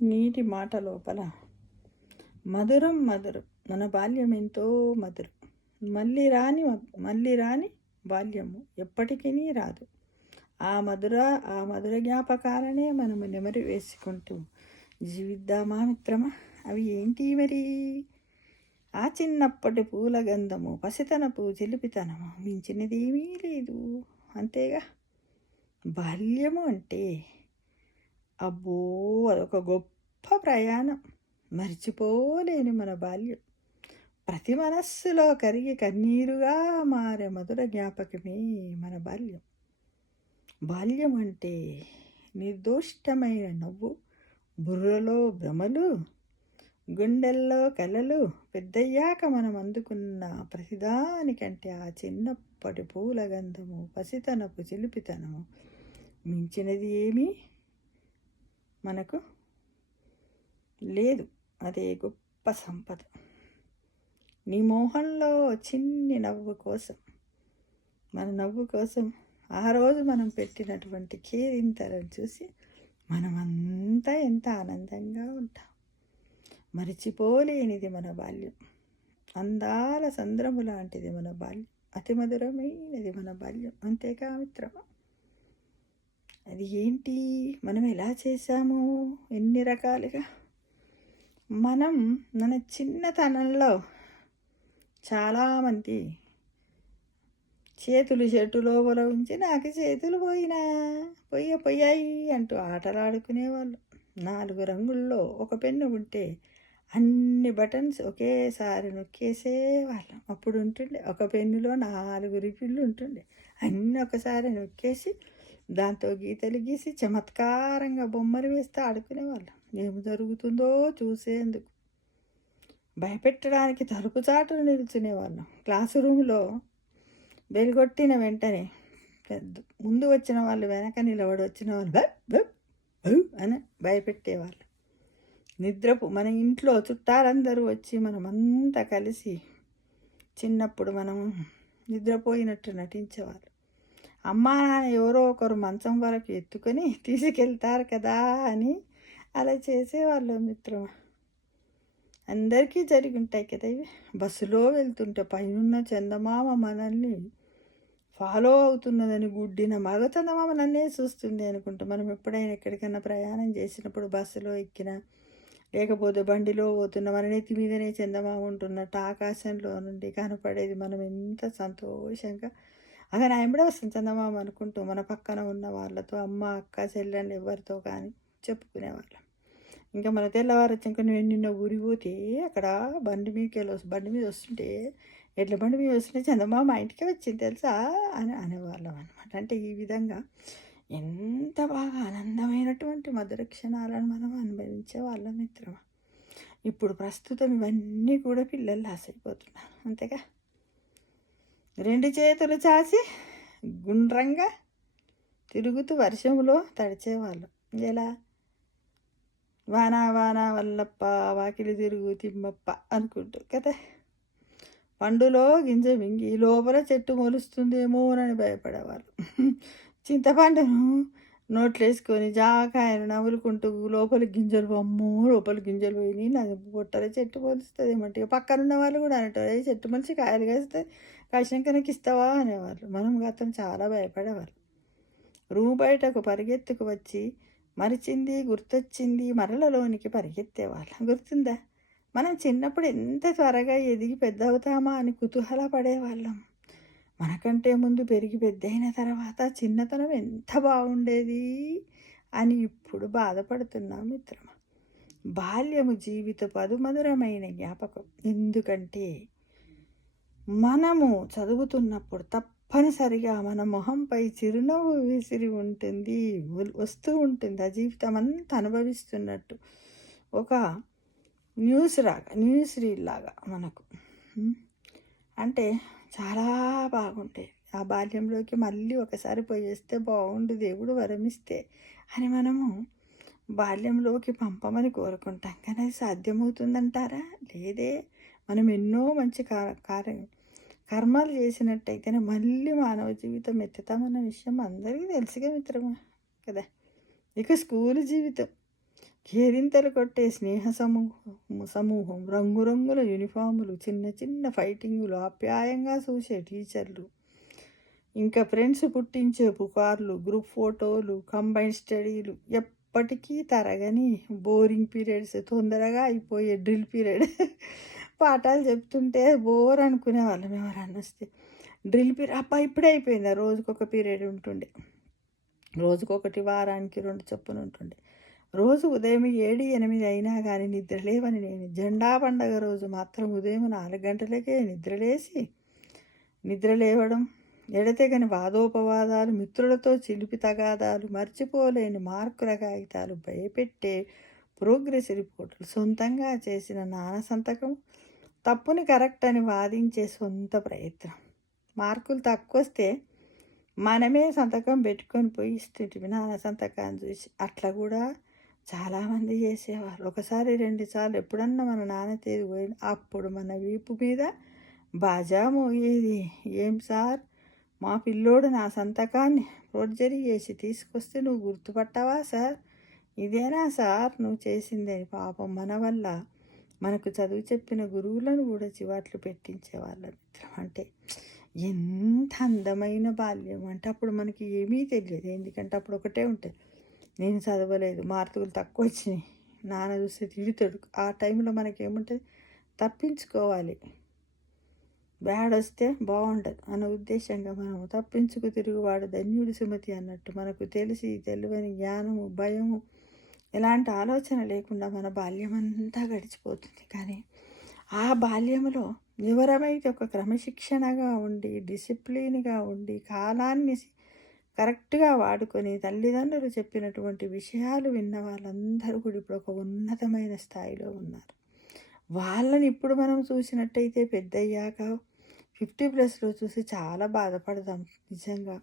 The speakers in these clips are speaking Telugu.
నీటి మాట లోపల మధురం మధురం మన బాల్యం ఎంతో మధురం. మళ్ళీ రాని బాల్యము ఎప్పటికీ రాదు. ఆ మధుర జ్ఞాపకాలనే మనము నెమరు వేసుకుంటూ జీవిద్దామా మిత్రమా? అవి ఏంటి మరి? ఆ చిన్నప్పటి పూల గంధము, పసితనపు చిలిపితనము మించినదేమీ లేదు. అంతేగా బాల్యము అంటే అబ్బో, అదొక గొప్ప ప్రయాణం. మర్చిపోలేని మన బాల్యం ప్రతి మనస్సులో కరిగి కన్నీరుగా మారే మధుర జ్ఞాపకమే మన బాల్యం. బాల్యం అంటే నిర్దోష్టమైన నవ్వు, బుర్రలో భ్రమలు, గుండెల్లో కలలు. పెద్దయ్యాక మనం అందుకున్న ప్రతిదానికంటే ఆ చిన్నప్పటి పూల గంధము, పసితనపు చిలిపితనము మించినది ఏమీ మనకు లేదు. అదే గొప్ప సంపద. నీ మోహంలో చిన్ని నవ్వు కోసం, మన నవ్వు కోసం ఆ రోజు మనం పెట్టినటువంటి కేరింతలను చూసి మనమంతా ఎంత ఆనందంగా ఉంటాం. మరిచిపోలేనిది మన బాల్యం. అందాల సంద్రము లాంటిది మన బాల్యం. అతి మధురమైనది మన బాల్యం. అంతేకా మిత్రమా? అది ఏంటి? మనం ఎలా చేశాము? ఎన్ని రకాలుగా మనం మన చిన్నతనంలో చాలామంది చేతులు చెట్టు లోపల ఉంచి నాకు చేతులు పోయాయి అంటూ ఆటలాడుకునేవాళ్ళు. 4 రంగుల్లో ఒక పెన్ను ఉంటే అన్ని బటన్స్ ఒకేసారి నొక్కేసేవాళ్ళం. అప్పుడు ఉంటుండే ఒక పెన్నులో 4 రిఫిల్లు ఉంటుండే. అన్నీ ఒకసారి నొక్కేసి దాంతో గీతలు గీసి చమత్కారంగా బొమ్మలు వేస్తే ఆడుకునేవాళ్ళం. ఏమి జరుగుతుందో చూసేందుకు భయపెట్టడానికి తలుపు చాటును నిల్చునేవాళ్ళం. క్లాసు రూమ్లో వెలుగొట్టిన వెంటనే ముందు వచ్చిన వాళ్ళు వెనక నిలబడి వచ్చిన వాళ్ళు అని భయపెట్టేవాళ్ళు. మన ఇంట్లో చుట్టాలందరూ వచ్చి మనమంతా కలిసి చిన్నప్పుడు మనము నిద్రపోయినట్టు నటించేవాళ్ళు. అమ్మా నాన్న ఎవరో ఒకరు మంచం వరకు ఎత్తుకొని తీసుకెళ్తారు కదా అని అలా చేసేవాళ్ళు మిత్రమా. అందరికీ జరిగి ఉంటాయి కదా ఇవి. బస్సులో వెళ్తుంటే పైనున్న చందమామ మనల్ని ఫాలో అవుతున్నదని గుడ్డిన మగ చందమామ నన్నే చూస్తుంది అనుకుంటా. మనం ఎప్పుడైనా ఎక్కడికైనా ప్రయాణం చేసినప్పుడు బస్సులో ఎక్కినా లేకపోతే బండిలో పోతున్న మన నెత్తి మీదనే చందమామ ఉంటున్నట్టు ఆకాశంలో నుండి కనపడేది. మనం ఎంత సంతోషంగా అదే నా ఎంబడే వస్తుంది చందమామ అనుకుంటూ మన పక్కన ఉన్న వాళ్ళతో, అమ్మ అక్క చెల్లెళ్ళు ఎవరితో కానీ చెప్పుకునేవాళ్ళం. ఇంకా మన తెల్లవారు వచ్చాక నువ్వు నిన్న ఊరికి పోతే అక్కడ బండి మీద వస్తుంటే ఎడ్ల బండి మీద వస్తుంటే చందమామ మా ఇంటికే వచ్చింది తెలుసా అని అనేవాళ్ళం అనమాట. అంటే ఈ విధంగా ఎంత బాగా ఆనందమైనటువంటి మధుర క్షణాలను మనం అనుభవించే వాళ్ళం మిత్రమా. ఇప్పుడు ప్రస్తుతం ఇవన్నీ కూడా పిల్లలు ఆసైపోతున్నారు. అంతేగా 2 చేతులు చాచి గుండ్రంగా తిరుగుతూ వర్షంలో తడిచేవాళ్ళు. ఎలా? వానా వల్లప్ప వాకిలి తిరుగు తిమ్మప్ప అనుకుంటూ కదా. పండులో గింజ మింగి లోపల చెట్టు మొలుస్తుందేమోనని భయపడేవాళ్ళు. చింతపండును నోట్లేసుకొని జాకాయను నవ్వులుకుంటూ లోపల గింజలు పోయినాయి, నాకు పొట్టల చెట్టు మొలుస్తుంది ఏమంటే పక్కనున్న వాళ్ళు కూడా అనేటారు, చెట్టు మలిసి కాయలు కాసినాక నాకు ఇస్తావా అనేవాళ్ళు. మనం గతం చాలా భయపడేవాళ్ళు. రూమ్ బయటకు పరిగెత్తుకు వచ్చి గుర్తొచ్చింది మరలలోనికి పరిగెత్తేవాళ్ళం. గుర్తుందా? మనం చిన్నప్పుడు ఎంత త్వరగా ఎదిగి పెద్ద అవుతామా అని కుతూహల పడేవాళ్ళం. మనకంటే ముందు పెరిగి పెద్ద అయిన తర్వాత చిన్నతనం ఎంత బాగుండేది అని ఇప్పుడు బాధపడుతున్నాం మిత్రమా. బాల్యము జీవిత పదుమధురమైన జ్ఞాపకం. ఎందుకంటే మనము చదువుతున్నప్పుడు తప్పనిసరిగా మన మొహంపై చిరునవ్వు విసిరి వస్తూ ఉంటుంది. ఆ జీవితం అంతా అనుభవిస్తున్నట్టు ఒక న్యూస్ రీల్ లాగా మనకు అంటే చాలా బాగుండేది. ఆ బాల్యంలోకి మళ్ళీ ఒకసారి పోయేస్తే బాగుండు దేవుడు వరమిస్తే అని మనము బాల్యంలోకి పంపమని కోరుకుంటాం. కానీ అది సాధ్యమవుతుందంటారా? లేదే. మనం ఎన్నో మంచి కర్మలు చేసినట్టయితేనే మళ్ళీ మానవ జీవితం ఎత్తుతామన్న విషయం అందరికీ తెలుసుగా మిత్రమా కదా. ఇక స్కూలు జీవితం కేరింతలు కొట్టే స్నేహ సమూహం, రంగురంగుల యూనిఫాములు, చిన్న చిన్న ఫైటింగులు, ఆప్యాయంగా చూసే టీచర్లు, ఇంకా ఫ్రెండ్స్ పుట్టించే పుకార్లు, గ్రూప్ ఫోటోలు, కంబైన్ స్టడీలు, ఎప్పటికీ తరగని బోరింగ్ పీరియడ్స్, తొందరగా అయిపోయే డ్రిల్ పీరియడ్. పాఠాలు చెప్తుంటే బోర్ అనుకునే వాళ్ళం ఎవరన్నా వస్తే. డ్రిల్ పీరియడ్ అబ్బా ఇప్పుడే అయిపోయిందా, రోజుకొక పీరియడ్ ఉంటుండే, రోజుకొకటి, వారానికి 2 చొప్పున ఉంటుండే. రోజు ఉదయం 7, 8 అయినా కానీ నిద్రలేవని నేను. జెండా పండగ రోజు మాత్రం ఉదయం 4 గంటలకే నిద్రలేవడం, ఎడతెగని వాదోపవాదాలు, మిత్రులతో చిలిపి తగాదాలు, మర్చిపోలేని మార్కుల కాగితాలు, భయపెట్టే ప్రోగ్రెస్ రిపోర్టులు, సొంతంగా చేసిన నాన్న సంతకం, తప్పుని కరెక్ట్ అని వాదించే సొంత ప్రయత్నం. మార్కులు తక్కువ వస్తే మనమే సంతకం పెట్టుకొని పోయి ఇస్తుంటివి నాన్న సంతకాన్ని చూసి. అట్లా కూడా చాలామంది చేసేవారు. ఒకసారి 2 సార్లు ఎప్పుడన్నా మన నాన్న తేదీ పోయింది, అప్పుడు మన వీపు మీద బాజా మోగేది. ఏం సార్, మా పిల్లోడు నా సంతకాన్ని ఫోర్జరీ చేసి తీసుకొస్తే నువ్వు గుర్తుపట్టావా సార్, ఇదేనా సార్ నువ్వు చేసిందని. పాపం మన వల్ల మనకు చదువు చెప్పిన గురువులను కూడా చివాట్లు పెట్టించేవాళ్ళ మిత్రం. అంటే ఎంత అందమైన బాల్యం అంటే అప్పుడు మనకి ఏమీ తెలియదు. ఎందుకంటే అప్పుడు ఒకటే ఉంటుంది, నేను చదవలేదు, మార్కులు తక్కువ వచ్చినాయి, నాన్న చూస్తే తిడతాడు. ఆ టైంలో మనకేముంటుంది, తప్పించుకోవాలి, బ్యాడ్ వస్తే బాగుండదు అన్న ఉద్దేశంగా మనము తప్పించుకు తిరుగువాడు ధన్యుడి సుమతి అన్నట్టు మనకు తెలియని జ్ఞానము, భయము, ఎలాంటి ఆలోచన లేకుండా మన బాల్యం అంతా గడిచిపోతుంది. కానీ ఆ బాల్యంలో ఎవరమైతే ఒక క్రమశిక్షణగా ఉండి, డిసిప్లిన్గా ఉండి, కాలాన్ని కరెక్ట్గా వాడుకొని తల్లిదండ్రులు చెప్పినటువంటి విషయాలు విన్న వాళ్ళందరూ కూడా ఇప్పుడు ఒక ఉన్నతమైన స్థాయిలో ఉన్నారు. వాళ్ళని ఇప్పుడు మనం చూసినట్టయితే పెద్దయ్యాక 50+లో చూసి చాలా బాధపడదాం. నిజంగా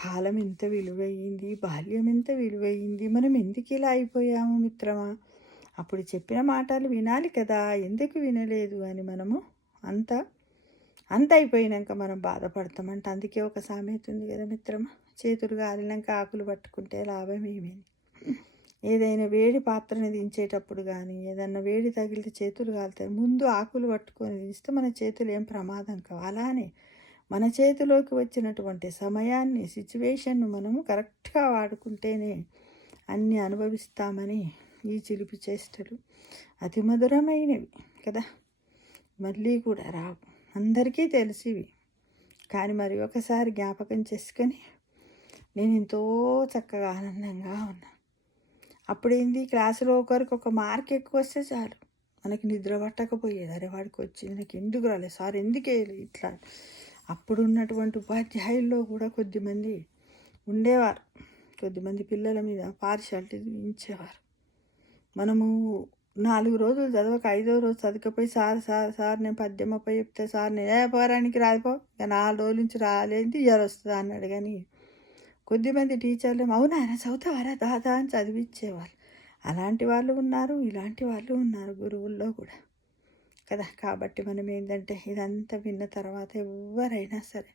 కాలం ఎంత విలువైంది, బాల్యం ఎంత విలువైంది, మనం ఎందుకు ఇలా అయిపోయాము మిత్రమా, అప్పుడు చెప్పిన మాటలు వినాలి కదా, ఎందుకు వినలేదు అని మనము అంత అయిపోయినాక మనం బాధపడతామంట. అందుకే ఒక సామెత ఉంది కదా మిత్రమా, చేతులు కాలినాక ఆకులు పట్టుకుంటే లాభం ఏమేమి. ఏదైనా వేడి పాత్రని దించేటప్పుడు కానీ ఏదన్నా వేడి తగిలితే చేతులు కాలుతాయి, ముందు ఆకులు పట్టుకొని దించితే మన చేతులు ఏం ప్రమాదం కావు. అలానే మన చేతిలోకి వచ్చినటువంటి సమయాన్ని, సిచ్యువేషన్ను మనము కరెక్ట్గా వాడుకుంటేనే అన్నీ అనుభవిస్తామని ఈ చిలిపి చేష్టలు అతి మధురమైనవి కదా, మళ్ళీ కూడా రావు, అందరికీ తెలిసివి. కానీ మరి ఒకసారి జ్ఞాపకం చేసుకొని నేను ఎంతో చక్కగా ఆనందంగా ఉన్నా. అప్పుడేంది, క్లాసులో ఒకరికి ఒక మార్క్ ఎక్కువ వస్తే చాలు మనకి నిద్ర పట్టకపోయేది. అరే వాడికి వచ్చింది, నాకు ఎందుకు రాలేదు సార్, ఎందుకే ఇట్లా. అప్పుడు ఉన్నటువంటి ఉపాధ్యాయుల్లో కూడా కొద్దిమంది ఉండేవారు, కొద్దిమంది పిల్లల మీద పార్షాలిటీ ఇచ్చేవారు. మనము 4 రోజులు చదవక 5వ రోజు చదవకపోయి సార్ నేను పద్యం అప్ప చెప్తే సార్ నేను పోరానికి రాదుపో, ఇక 4 రోజుల నుంచి రాలేదు, ఇయర్ వస్తుంది అన్నాడు. కానీ కొద్దిమంది టీచర్లు అవునా చదువుతావారా దాదా అని చదివించేవాళ్ళు. అలాంటి వాళ్ళు ఉన్నారు, ఇలాంటి వాళ్ళు ఉన్నారు గురువుల్లో కూడా కదా. కాబట్టి మనం ఏంటంటే ఇదంతా విన్న తర్వాత ఎవరైనా సరే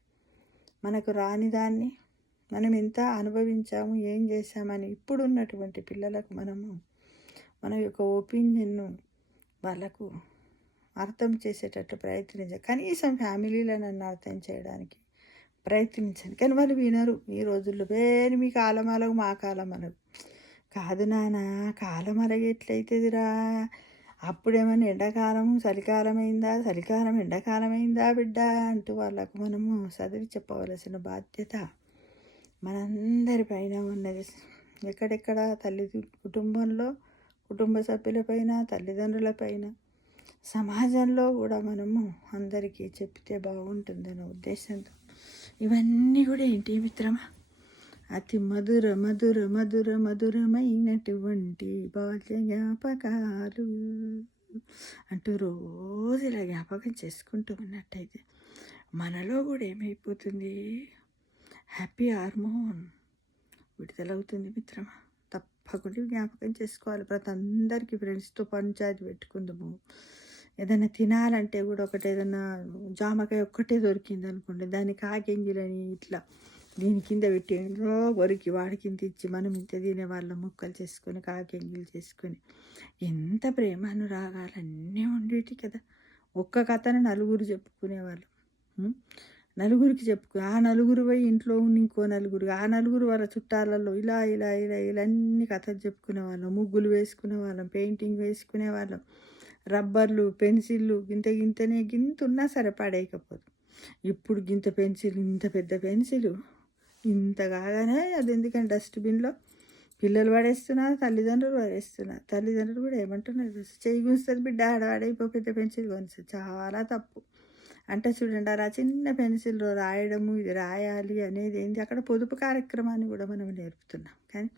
మనకు రాని దాన్ని మనం ఎంత అనుభవించాము, ఏం చేశామని ఇప్పుడు ఉన్నటువంటి పిల్లలకు మన యొక్క ఒపీనియన్ను వాళ్ళకు అర్థం చేసేటట్టు ప్రయత్నించాలి. కనీసం ఫ్యామిలీలో నన్ను అర్థం చేయడానికి ప్రయత్నించండి. కానీ వాళ్ళు వినరు ఈ రోజుల్లో. మీ కాలం అలగు మా కాలం అలగు కాదు నాన్న, కాలం అలగి ఎట్లయితుందిరా, అప్పుడేమన్నా ఎండాకాలం చలికాలం అయిందా, చలికాలం ఎండాకాలం అయిందా బిడ్డ అంటూ వాళ్ళకు మనము చదివి చెప్పవలసిన బాధ్యత మనందరిపైన ఉన్నది. ఎక్కడెక్కడ కుటుంబంలో, కుటుంబ సభ్యులపైన, తల్లిదండ్రులపైన, సమాజంలో కూడా మనము అందరికీ చెప్తే బాగుంటుందన్న ఉద్దేశంతో ఇవన్నీ కూడా ఏంటి మిత్రమా, అతి మధురమైనటువంటి బాల్య జ్ఞాపకాలు అంటూ రోజు ఇలా జ్ఞాపకం చేసుకుంటూ ఉన్నట్టయితే మనలో కూడా ఏమైపోతుంది, హ్యాపీ హార్మోన్ విడుదలవుతుంది మిత్రమా. తప్పకుండా జ్ఞాపకం చేసుకోవాలి. ప్రతి అందరికీ ఫ్రెండ్స్తో పంచాయతీ పెట్టుకుందాము. ఏదైనా తినాలంటే కూడా ఏదైనా జామకాయ ఒక్కటే దొరికింది అనుకోండి, దాన్ని కాగింజలని ఇట్లా దీని కింద పెట్టి ఎంతో కొరికి వాడికి ఇంత ఇచ్చి మనం ఇంత తినేవాళ్ళం, ముక్కలు చేసుకొని కాకెంగిలు చేసుకొని ఎంత ప్రేమ అనురాగాలన్నీ ఉండేటి కదా. ఒక్క కథను నలుగురు చెప్పుకునేవాళ్ళు. నలుగురికి ఆ నలుగురు పోయి ఇంట్లో ఉన్న ఇంకో నలుగురు, ఆ నలుగురు వాళ్ళ చుట్టాలలో ఇలా ఇలా ఇలా ఇలా అన్ని కథలు చెప్పుకునేవాళ్ళం. ముగ్గులు వేసుకునేవాళ్ళం, పెయింటింగ్ వేసుకునేవాళ్ళం, రబ్బర్లు, పెన్సిళ్ళు గింతనే గింత ఉన్నా సరే పడేయకపోదు. ఇప్పుడు గింత పెన్సిల్, ఇంత పెద్ద పెన్సిల్ ఇంత కాగానే అది ఎందుకంటే డస్ట్బిన్లో పిల్లలు పడేస్తున్నారు, తల్లిదండ్రులు పడేస్తున్నారు. తల్లిదండ్రులు కూడా ఏమంటున్నారు, చెయ్యి గుంచుతుంది బిడ్డ ఆడవాడైపో పెద్ద పెన్సిల్ కొనిస్తుంది. చాలా తప్పు. అంటే చూడండి, అలా చిన్న పెన్సిల్లో రాయడము, ఇది రాయాలి అనేది ఏంటి, అక్కడ పొదుపు కార్యక్రమాన్ని కూడా మనం నేర్పుతున్నాం. కానీ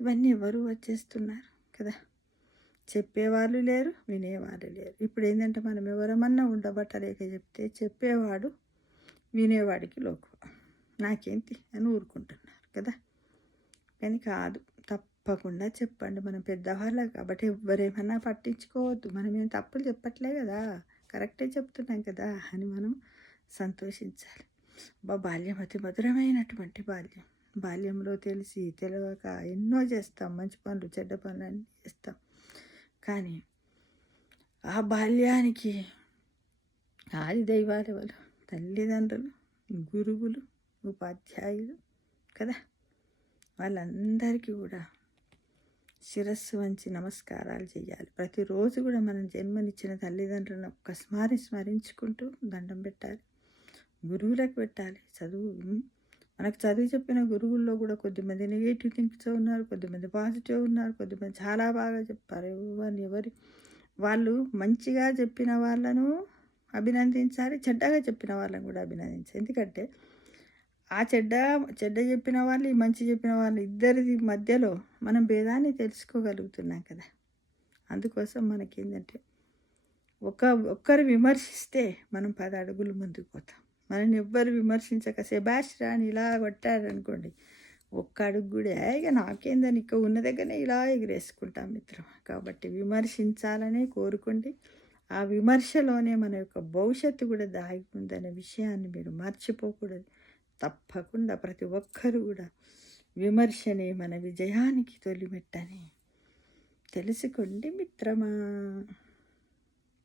ఇవన్నీ ఎవరు వచ్చేస్తున్నారు కదా. చెప్పేవాళ్ళు లేరు, వినేవాళ్ళు లేరు. ఇప్పుడు ఏంటంటే మనం ఎవరమన్నా ఉండబట్టలేక చెప్తే చెప్పేవాడు వినేవాడికి లోకు, నాకేంటి అని ఊరుకుంటున్నారు కదా. కానీ కాదు, తప్పకుండా చెప్పండి. మనం పెద్దవాళ్ళం కాబట్టి ఎవరేమన్నా పట్టించుకోవద్దు. మనం ఏం తప్పులు చెప్పట్లే కదా, కరెక్టే చెప్తున్నాం కదా అని మనం సంతోషించాలి. బాల్యం అతి మధురమైనటువంటి బాల్యం. బాల్యంలో తెలిసి తెలియక ఎన్నో చేస్తాం, మంచి పనులు చెడ్డ పనులు అన్నీ చేస్తాం. కానీ ఆ బాల్యానికి ఆది దైవాలు ఎవరు? తల్లిదండ్రులు, గురువులు, ఉపాధ్యాయులు కదా. వాళ్ళందరికీ కూడా శిరస్సు వంచి నమస్కారాలు చేయాలి. ప్రతిరోజు కూడా మనం జన్మనిచ్చిన తల్లిదండ్రులను ఒక్కసారి స్మరించుకుంటూ దండం పెట్టాలి. గురువులకు పెట్టాలి. మనకు చదువు చెప్పిన గురువుల్లో కూడా కొద్దిమంది నెగిటివ్ థింక్స్ ఉన్నారు, కొద్దిమంది పాజిటివ్ ఉన్నారు, కొద్దిమంది చాలా బాగా చెప్పారు. వాళ్ళు మంచిగా చెప్పిన వాళ్ళను అభినందించాలి, చెడ్డగా చెప్పిన వాళ్ళని కూడా అభినందించాలి. ఎందుకంటే ఆ చెడ్డ చెప్పిన వాళ్ళు, ఈ మంచి చెప్పిన వాళ్ళు ఇద్దరి మధ్యలో మనం భేదాన్ని తెలుసుకోగలుగుతున్నాం కదా. అందుకోసం మనకేంటంటే ఒక్కరు విమర్శిస్తే మనం 10 అడుగులు ముందుకు పోతాం. మనల్ని ఎవ్వరు విమర్శించక సెబాస్టియన్ ఇలా కొట్టారనుకోండి, ఒక్క అడుగు కూడా ఇక నాకేందని ఇక ఉన్న దగ్గరనే ఇలా ఎగిరేసుకుంటాం మిత్రం. కాబట్టి విమర్శించాలనే కోరుకోండి. ఆ విమర్శలోనే మన యొక్క భవిష్యత్తు కూడా దాగి ఉందనే విషయాన్ని మీరు మర్చిపోకూడదు. తప్పకుండా ప్రతి ఒక్కరు కూడా విమర్శనే మన విజయానికి తొలిమెట్టని తెలుసుకోండి మిత్రమా.